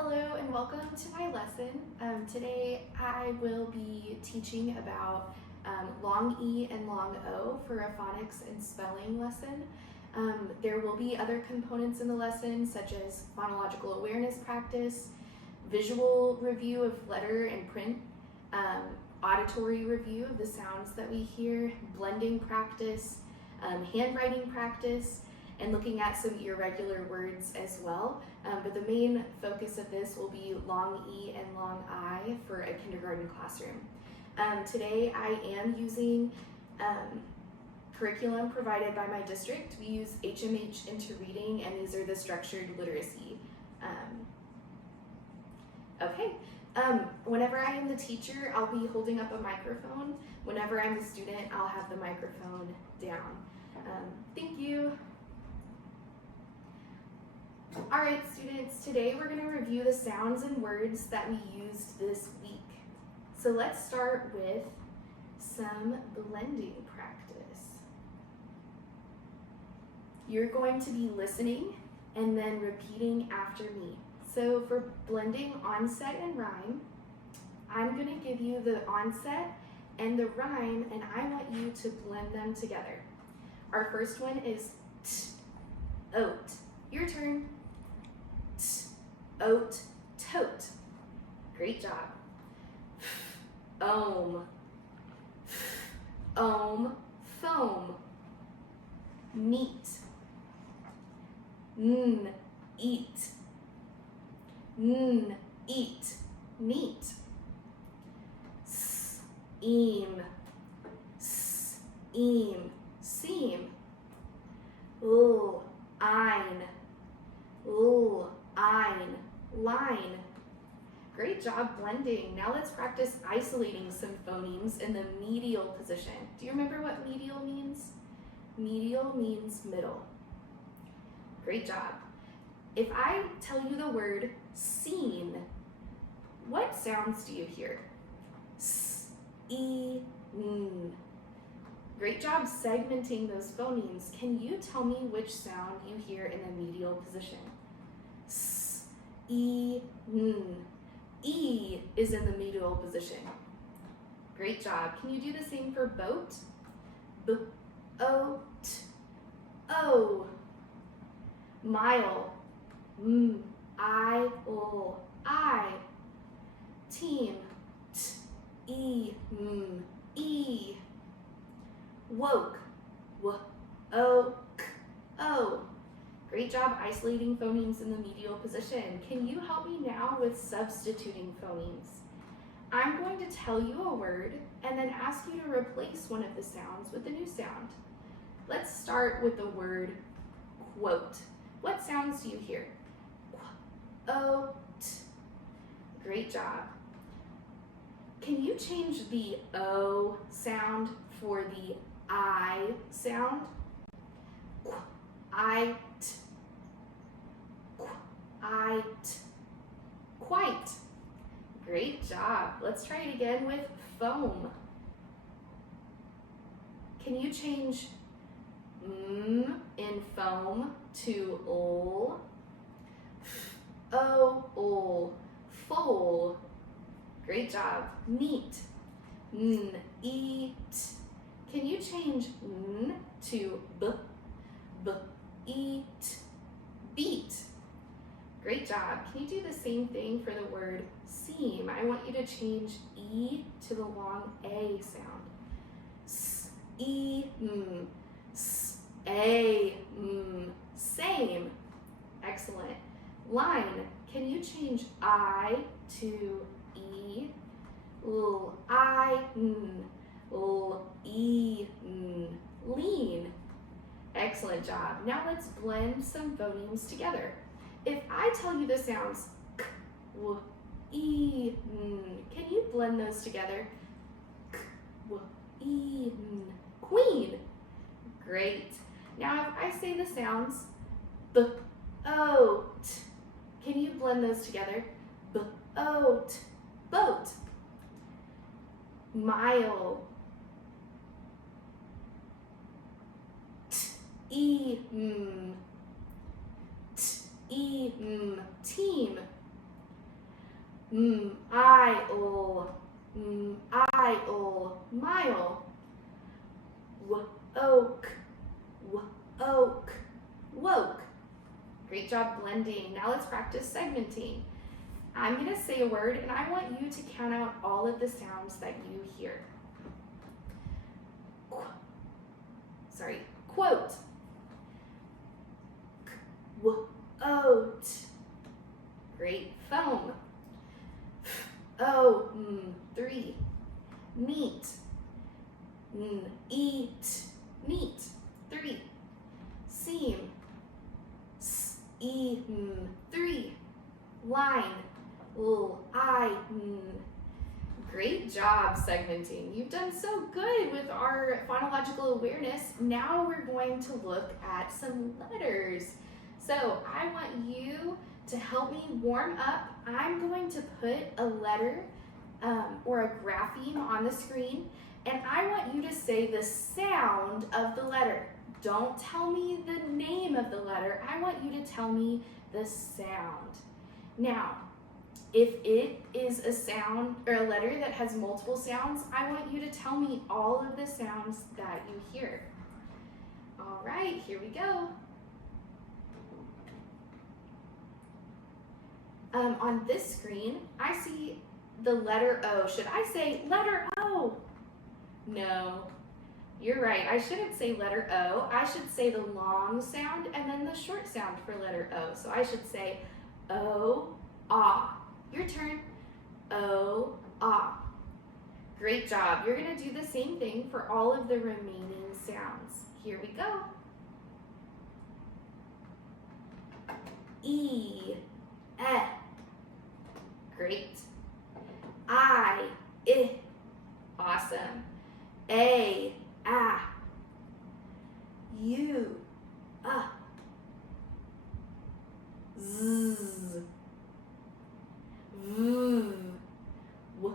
Hello and welcome to my lesson. Today I will be teaching about long E and long O for a phonics and spelling lesson. There will be other components in the lesson such as phonological awareness practice, visual review of letter and print, auditory review of the sounds that we hear, blending practice, handwriting practice, and looking at some irregular words as well. But the main focus of this will be long E and long I for a kindergarten classroom. Today I am using curriculum provided by my district. We use HMH into reading, and these are the structured literacy. Whenever I am the teacher, I'll be holding up a microphone. Whenever I'm the student, I'll have the microphone down. Thank you. All right, students, today we're going to review the sounds and words that we used this week. So let's start with some blending practice. You're going to be listening and then repeating after me. So for blending onset and rhyme, I'm going to give you the onset and the rhyme, and I want you to blend them together. Our first one is t, oat. Your turn. Oat, tote. Great job. Ohm, foam. Meat, eat. Eat, neat. Eam, seam. Ein, line. Great job blending. Now let's practice isolating some phonemes in the medial position. Do you remember what medial means? Medial means middle. Great job. If I tell you the word seen, what sounds do you hear? S, E, N. Great job segmenting those phonemes. Can you tell me which sound you hear in the medial position? S, E, N. E is in the medial position. Great job. Can you do the same for boat? B, O, T, O. Mile. M, I, L, I. Team. T, E, M, E. Woke. W, O, K, O. Great job isolating phonemes in the medial position. Can you help me now with substituting phonemes? I'm going to tell you a word and then ask you to replace one of the sounds with a new sound. Let's start with the word quote. What sounds do you hear? Quote. Great job. Can you change the O sound for the I sound? Quite. Quite. Great job. Let's try it again with foam. Can you change in foam to ol? Foal. Great job. Neat. Eat. Can you change n to eat? Beat. Great job. Can you do the same thing for the word seam? I want you to change E to the long A sound. Same. Excellent. Line. Can you change I to E? Lean. Excellent job. Now let's blend some phonemes together. If I tell you the sounds k, w, e, n, can you blend those together? K, w, e, n. Queen. Great. Now if I say the sounds b, o, t, can you blend those together? B, o, t, boat. Mile. Team. mile, mile. Oak, oak, woke. Great job blending. Now let's practice segmenting. I'm going to say a word and I want you to count out all of the sounds that you hear. Quote. Oat. Great. Foam. Three. Neat. Eat. Neat. Three. Seam. Three. Line. Great job segmenting. You've done so good with our phonological awareness. Now we're going to look at some letters. So I want you to help me warm up. I'm going to put a letter or a grapheme on the screen, and I want you to say the sound of the letter. Don't tell me the name of the letter. I want you to tell me the sound. Now, if it is a sound or a letter that has multiple sounds, I want you to tell me all of the sounds that you hear. All right, here we go. On this screen, I see the letter O. Should I say letter O? No, you're right. I shouldn't say letter O. I should say the long sound and then the short sound for letter O. So I should say O, ah. Your turn. O, ah. Great job. You're going to do the same thing for all of the remaining sounds. Here we go. E, eh. Great. I, awesome. A, ah. U, z. W,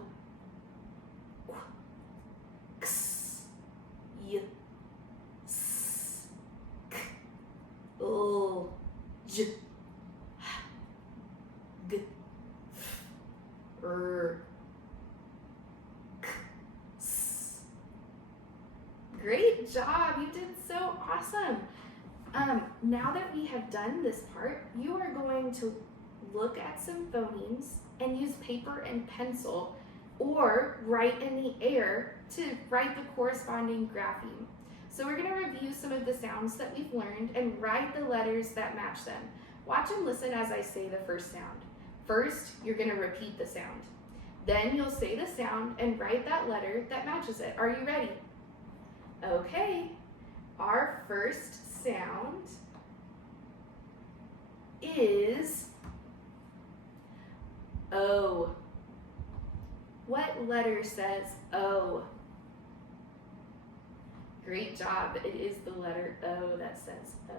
x, y, s, k, l, j, g, r, k, s. Great job, you did so awesome. Now that we have done this part, you are going to look at some phonemes and use paper and pencil or write in the air to write the corresponding grapheme. So we're going to review some of the sounds that we've learned and write the letters that match them. Watch and listen as I say the first sound. First, you're going to repeat the sound. Then you'll say the sound and write that letter that matches it. Are you ready? Okay. Our first sound is O. What letter says O? Great job. It is the letter O that says O.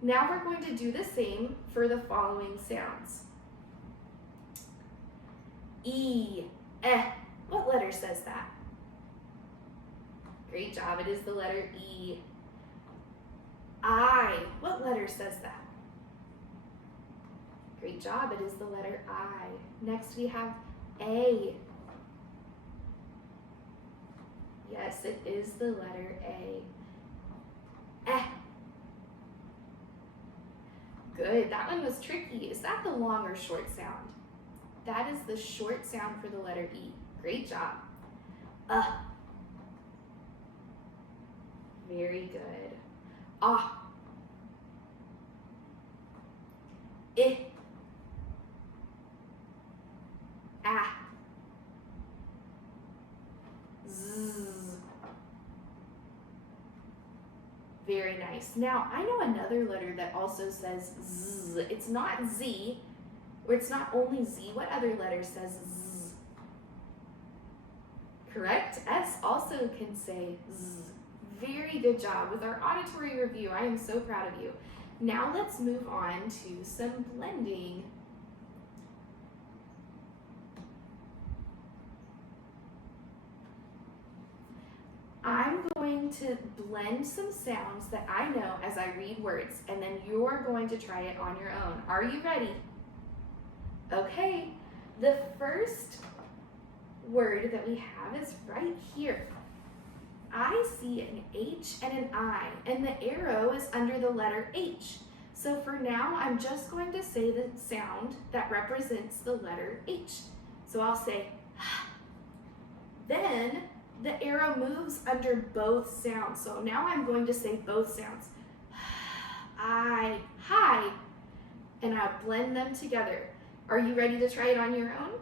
Now we're going to do the same for the following sounds. E, eh. What letter says that? Great job. It is the letter E. I. What letter says that? Great job. It is the letter I. Next we have A. Yes, it is the letter A. Eh. Good. That one was tricky. Is that the long or short sound? That is the short sound for the letter E. Great job. Very good. Ah. I. Ah. Z. Very nice. Now, I know another letter that also says Z. It's not Z, or it's not only Z. What other letter says Z? Correct? S also can say Z. Very good job with our auditory review. I am so proud of you. Now let's move on to some blending. I'm going going to blend some sounds that I know as I read words, and then you're going to try it on your own. Are you ready? Okay, the first word that we have is right here. I see an H and an I, and the arrow is under the letter H. So for now, I'm just going to say the sound that represents the letter H. So I'll say, then the arrow moves under both sounds. So now I'm going to say both sounds. I, hi, and I blend them together. Are you ready to try it on your own?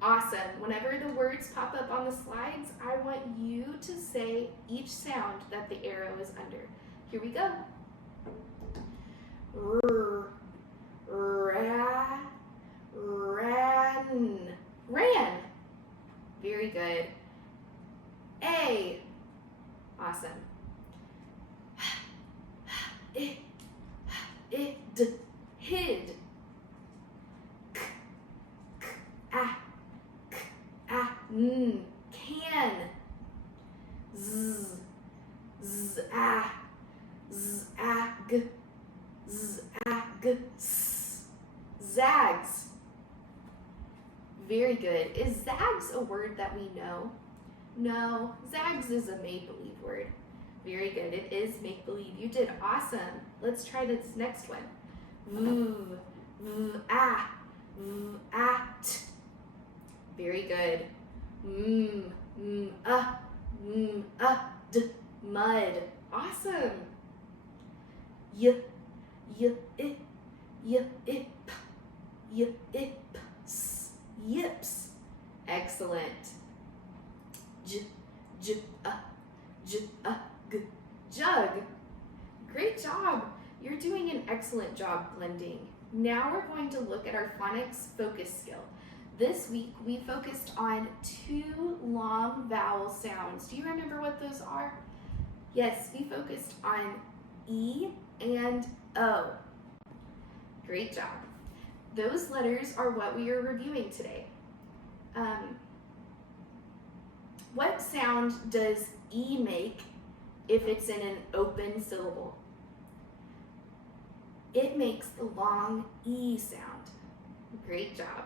Awesome. Whenever the words pop up on the slides, I want you to say each sound that the arrow is under. Here we go. Ran. Very good. A. Awesome. Hid. Can. Zags. Very good. Is zags a word that we know? No, zags is a make-believe word. Very good. It is make-believe. You did awesome. Let's try this next one. Very good. Mud. Awesome. Yips. Excellent. Jug. Great job. You're doing an excellent job blending. Now we're going to look at our phonics focus skill. This week we focused on 2 long vowel sounds. Do you remember what those are? Yes, we focused on E and O. Great job. Those letters are what we are reviewing today. What sound does E make if it's in an open syllable? It makes the long E sound. Great job.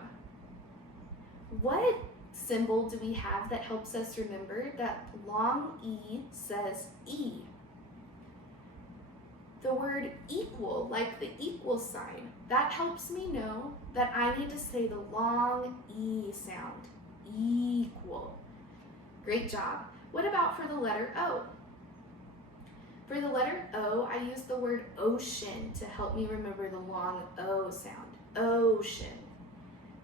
What symbol do we have that helps us remember that long E says E? The word equal, like the equal sign, that helps me know that I need to say the long E sound. Equal. Great job. What about for the letter O? For the letter O, I use the word ocean to help me remember the long O sound. Ocean.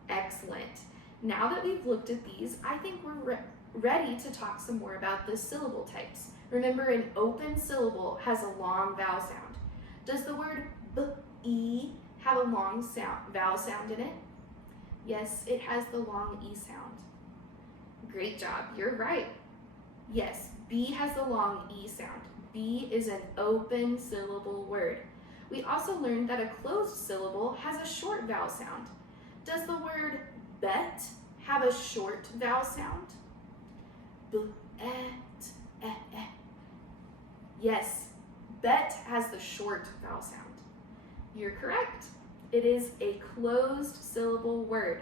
Excellent. Now that we've looked at these, I think we're ready to talk some more about the syllable types. Remember, an open syllable has a long vowel sound. Does the word B-E have a long vowel sound in it? Yes, it has the long E sound. Great job, you're right. Yes, B has the long E sound. B is an open syllable word. We also learned that a closed syllable has a short vowel sound. Does the word bet have a short vowel sound? Yes, bet has the short vowel sound. You're correct. It is a closed syllable word.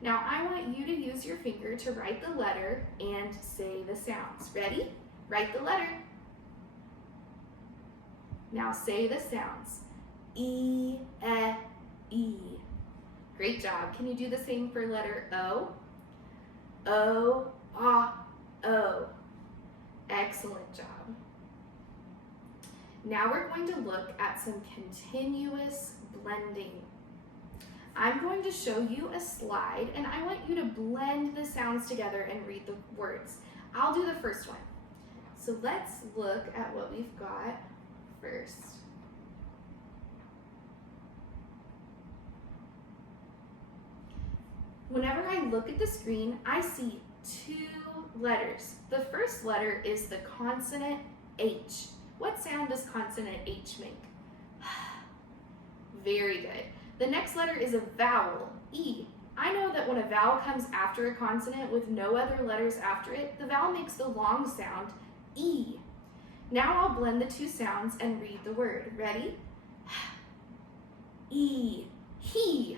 Now I want you to use your finger to write the letter and say the sounds. Ready? Write the letter. Now say the sounds. E, E. Great job. Can you do the same for letter O? O, O. Excellent job. Now we're going to look at some continuous blending. I'm going to show you a slide and I want you to blend the sounds together and read the words. I'll do the first one. So let's look at what we've got first. Whenever I look at the screen, I see 2 letters. The first letter is the consonant H. What sound does consonant H make? Very good. The next letter is a vowel, E. I know that when a vowel comes after a consonant with no other letters after it, the vowel makes the long sound, E. Now I'll blend the two sounds and read the word. Ready? E, he.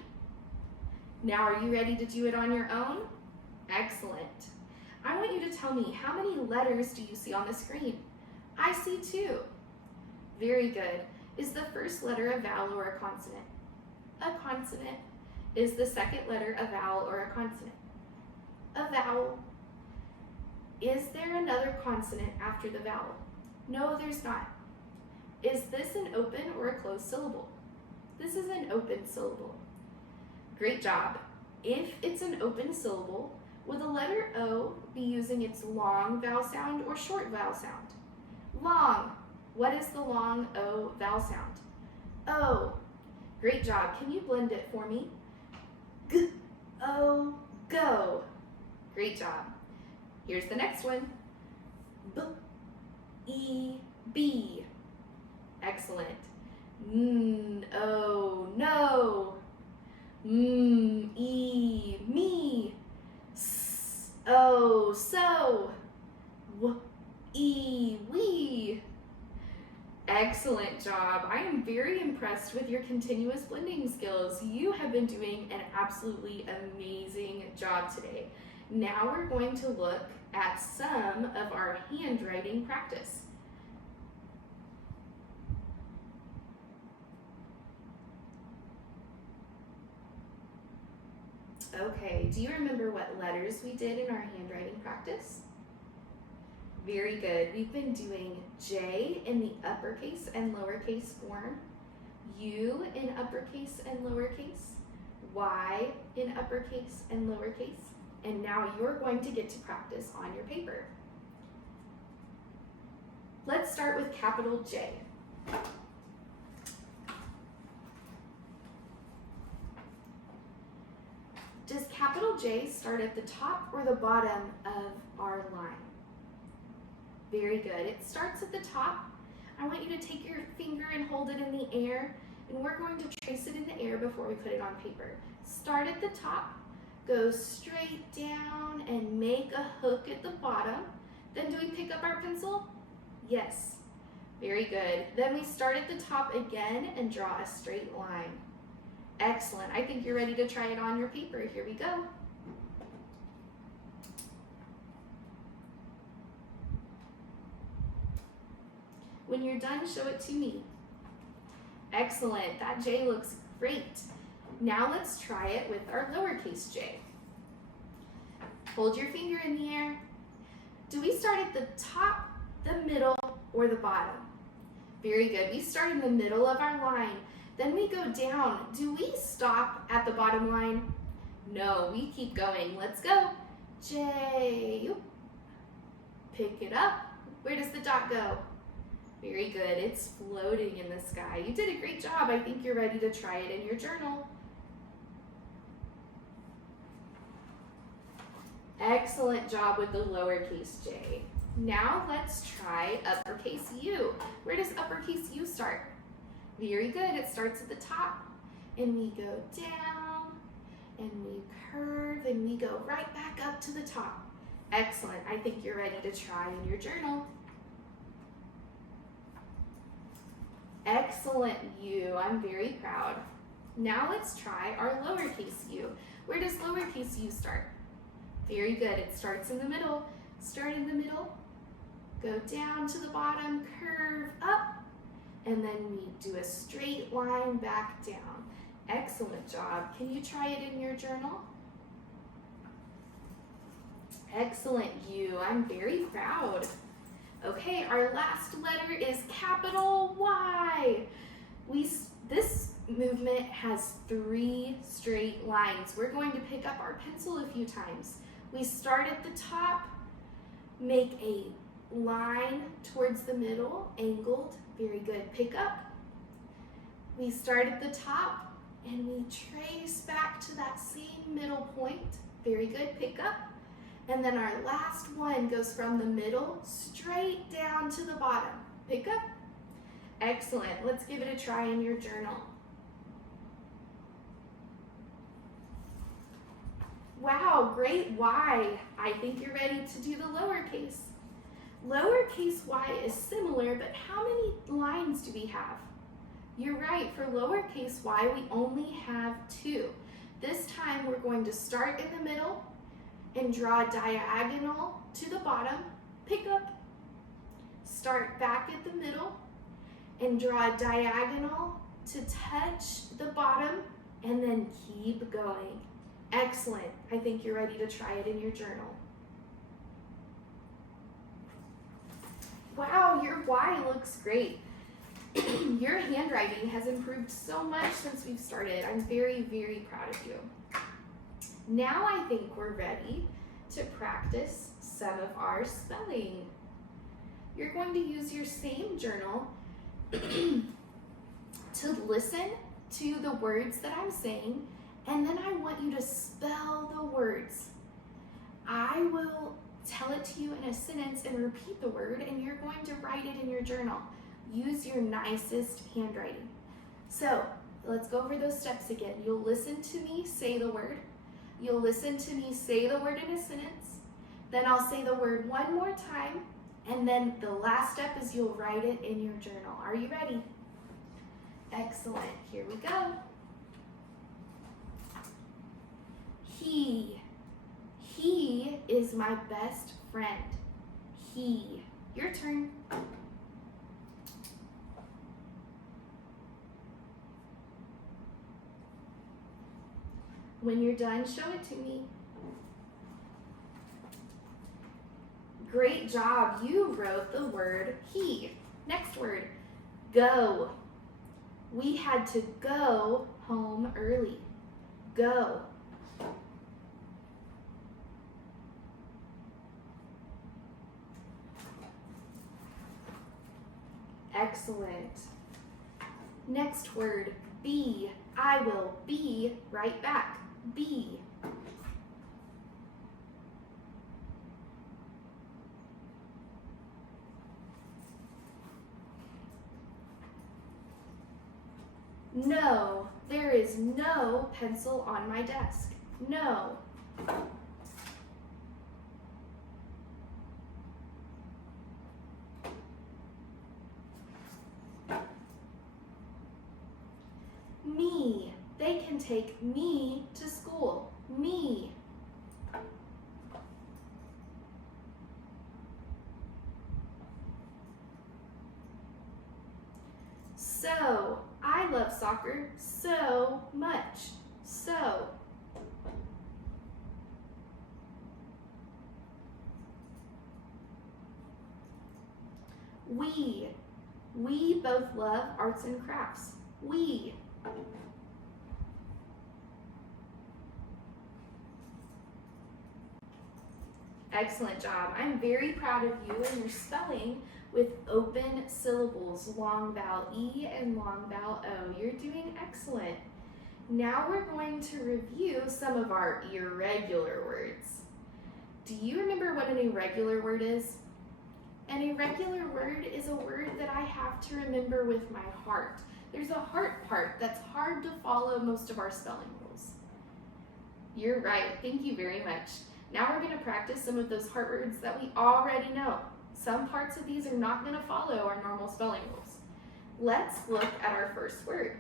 Now are you ready to do it on your own? Excellent. I want you to tell me, how many letters do you see on the screen? I see 2. Very good. Is the first letter a vowel or a consonant? A consonant. Is the second letter a vowel or a consonant? A vowel. Is there another consonant after the vowel? No, there's not. Is this an open or a closed syllable? This is an open syllable. Great job. If it's an open syllable, will the letter O be using its long vowel sound or short vowel sound? Long. What is the long O vowel sound? O. Great job. Can you blend it for me? G, O, go. Great job. Here's the next one. B, E, B. Excellent. N, O, no. M, E, me. S, O, so. W, E, we. Excellent job. I am very impressed with your continuous blending skills. You have been doing an absolutely amazing job today. Now we're going to look at some of our handwriting practice. Okay, do you remember what letters we did in our handwriting practice? Very good. We've been doing J in the uppercase and lowercase form, U in uppercase and lowercase, Y in uppercase and lowercase, and now you're going to get to practice on your paper. Let's start with capital J. Does capital J start at the top or the bottom of our line? Very good. It starts at the top. I want you to take your finger and hold it in the air, and we're going to trace it in the air before we put it on paper. Start at the top, go straight down, and make a hook at the bottom. Then do we pick up our pencil? Yes. Very good. Then we start at the top again and draw a straight line. Excellent. I think you're ready to try it on your paper. Here we go. When you're done, show it to me. Excellent. That J looks great. Now let's try it with our lowercase j. Hold your finger in the air. Do we start at the top, the middle, or the bottom? Very good. We start in the middle of our line. Then we go down. Do we stop at the bottom line? No, we keep going. Let's go. J. Pick it up. Where does the dot go? Very good. It's floating in the sky. You did a great job. I think you're ready to try it in your journal. Excellent job with the lowercase j. Now let's try uppercase U. Where does uppercase U start? Very good. It starts at the top, and we go down, and we curve, and we go right back up to the top. Excellent. I think you're ready to try in your journal. Excellent, U. I'm very proud. Now let's try our lowercase u. Where does lowercase u start? Very good. It starts in the middle. Start in the middle, go down to the bottom, curve up, and then we do a straight line back down. Excellent job. Can you try it in your journal? Excellent, U. I'm very proud. Okay, our last letter is capital Y. This movement has 3 straight lines. We're going to pick up our pencil a few times. We start at the top, make a line towards the middle, angled. Very good. Pick up. We start at the top and we trace back to that same middle point. Very good. Pick up. And then our last one goes from the middle straight down to the bottom. Pick up. Excellent. Let's give it a try in your journal. Wow, great Y. I think you're ready to do the lowercase. Lowercase y is similar, but how many lines do we have? You're right, for lowercase y, we only have 2. This time we're going to start in the middle and draw a diagonal to the bottom, pick up, start back at the middle, and draw a diagonal to touch the bottom, and then keep going. Excellent. I think you're ready to try it in your journal. Wow, your Y looks great. Your handwriting has improved so much since we've started. I'm very, very proud of you. Now I think we're ready to practice some of our spelling. You're going to use your same journal to listen to the words that I'm saying, and then I want you to spell the words. I will tell it to you in a sentence and repeat the word, and you're going to write it in your journal. Use your nicest handwriting. So let's go over those steps again. You'll listen to me say the word. You'll listen to me say the word in a sentence. Then I'll say the word one more time, and then the last step is you'll write it in your journal. Are you ready? Excellent. Here we go. He. He is my best friend. He. Your turn. When you're done, show it to me. Great job. You wrote the word he. Next word, go. We had to go home early. Go. Excellent. Next word, be. I will be right back. Be. No, there is no pencil on my desk. No. Me. They can take me to school. Me. So. I love soccer so much. So. We. We both love arts and crafts. We. Excellent job. I'm very proud of you and your spelling with open syllables, long vowel E and long vowel O. You're doing excellent. Now we're going to review some of our irregular words. Do you remember what an irregular word is? An irregular word is a word that I have to remember with my heart. There's a heart part that's hard to follow most of our spelling rules. You're right. Thank you very much. Now we're going to practice some of those heart words that we already know. Some parts of these are not going to follow our normal spelling rules. Let's look at our first word.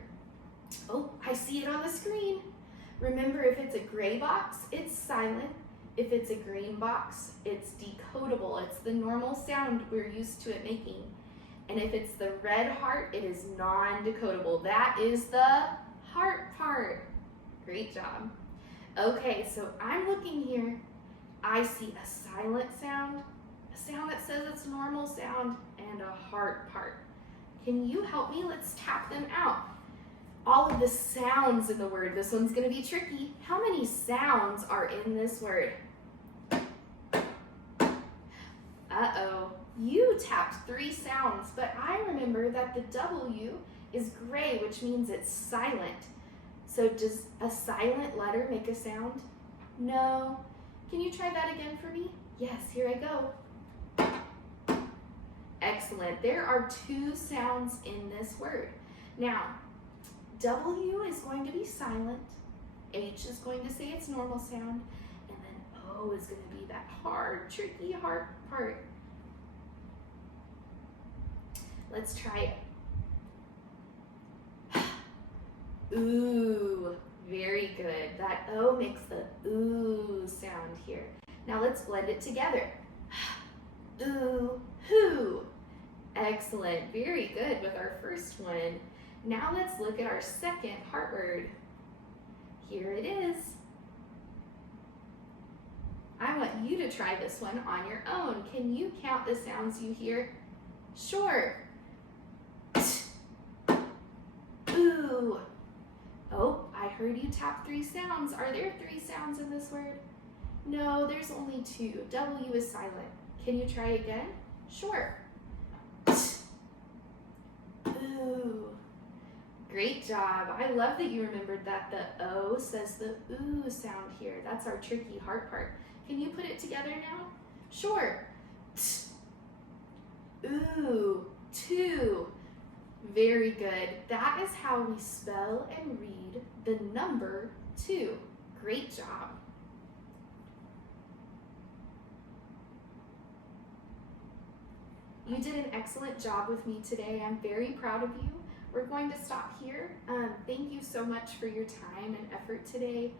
Oh, I see it on the screen. Remember, if it's a gray box, it's silent. If it's a green box, it's decodable. It's the normal sound we're used to it making. And if it's the red heart, it is non-decodable. That is the heart part. Great job. Okay, so I'm looking here. I see a silent sound, a sound that says it's normal sound, and a heart part. Can you help me? Let's tap them out. All of the sounds in the word. This one's going to be tricky. How many sounds are in this word? Uh-oh. You tapped 3 sounds, but I remember that the W is gray, which means it's silent. So does a silent letter make a sound? No. Can you try that again for me? Yes, here I go. Excellent. There are 2 sounds in this word. Now, W is going to be silent, H is going to say its normal sound, and then O is going to be that hard, tricky heart part. Let's try it. Ooh, very good. That O makes the ooh sound here. Now let's blend it together. Ooh, hoo. Excellent, very good with our first one. Now let's look at our second heart word. Here it is. I want you to try this one on your own. Can you count the sounds you hear? Sure. Ooh. Oh, I heard you tap 3 sounds. Are there 3 sounds in this word? No, there's only 2. W is silent. Can you try again? Sure. Ooh. Great job. I love that you remembered that the O says the ooh sound here. That's our tricky heart part. Can you put it together now? Sure. Ooh, 2. Very good. That is how we spell and read the number 2. Great job. You did an excellent job with me today. I'm very proud of you. We're going to stop here. Thank you so much for your time and effort today.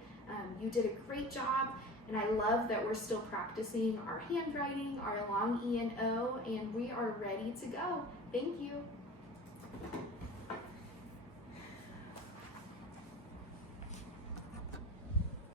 You did a great job, and I love that we're still practicing our handwriting, our long E and O, and we are ready to go. Thank you.